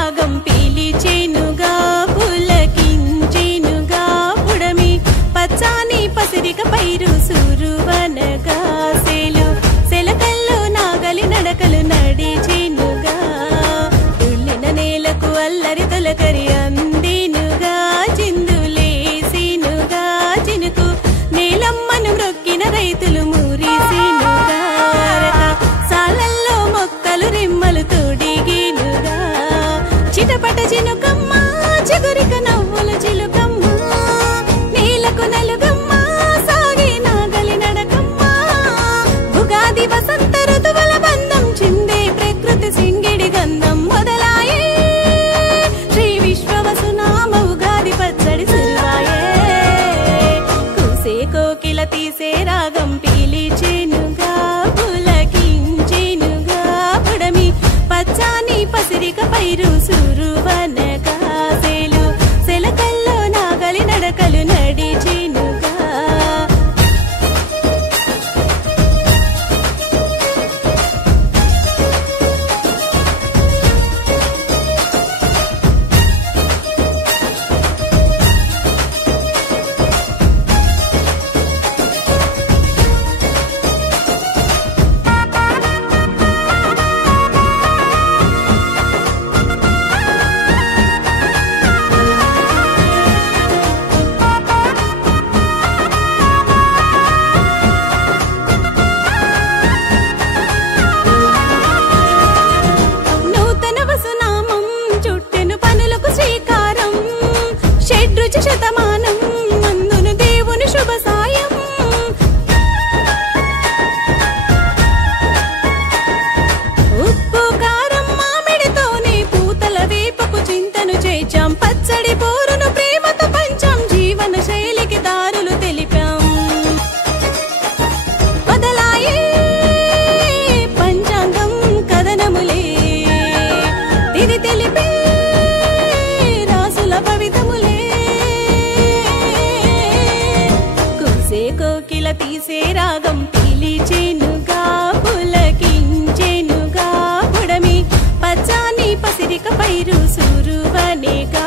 రాగం పీలిచేనుగా పులకించేనుగా పుడమి పచ్చాని పసిరిక పైరు సురువనగా సెలకల్లో నాగలి నడకలు నడిచేనుగా తుళ్ళిన నేలకు అల్లరి తొలకరి అందినుగా చిందులేసినుగా చినుకు నేలమ్మను మ్రొక్కిన రైతులు మురిసినుగా సాలల్లో మొక్కలు రెమ్మలు తొడిగినుగా చిటపట చినుకమ్మ చిగురిక నవ్వులు చిలుకమ్మ నేలకు నలుగమ్మ సాగే నాగలి నడకమ్మ ఉగాది వసంత ఋతువుల బంధం చిందే ప్రకృతి సింగిడి గంధం మొదలాయే శ్రీ విశ్వవసునామ ఉగాది పచ్చడి సురువాయే కూసే కోకిల తీసే రాగం పీలిచేనుగా పులకించేనుగా పుడమి పచ్చాని పసిరిక పైరు సురువనగా సెలకల్లో నాగలి నడకలు నడిచేనుగా శతమానం అందును దేవుని శుభ సాయం ఉప్పు కారం మామిడితోనే పూతల వేపకు చింతను చేచాం పచ్చడి పోరును ప్రేమతో పంచాం జీవన శైలికి దారులు తెలిపాం బదలాయే పంచాంగం కథనములే తిది తెలిపే రాసుల భవితములే కోకిల తీసే రాగం పీలిచేనుగా పులకించేనుగా పుడమి పచ్చాని పసిరిక పైరు సురువనేగా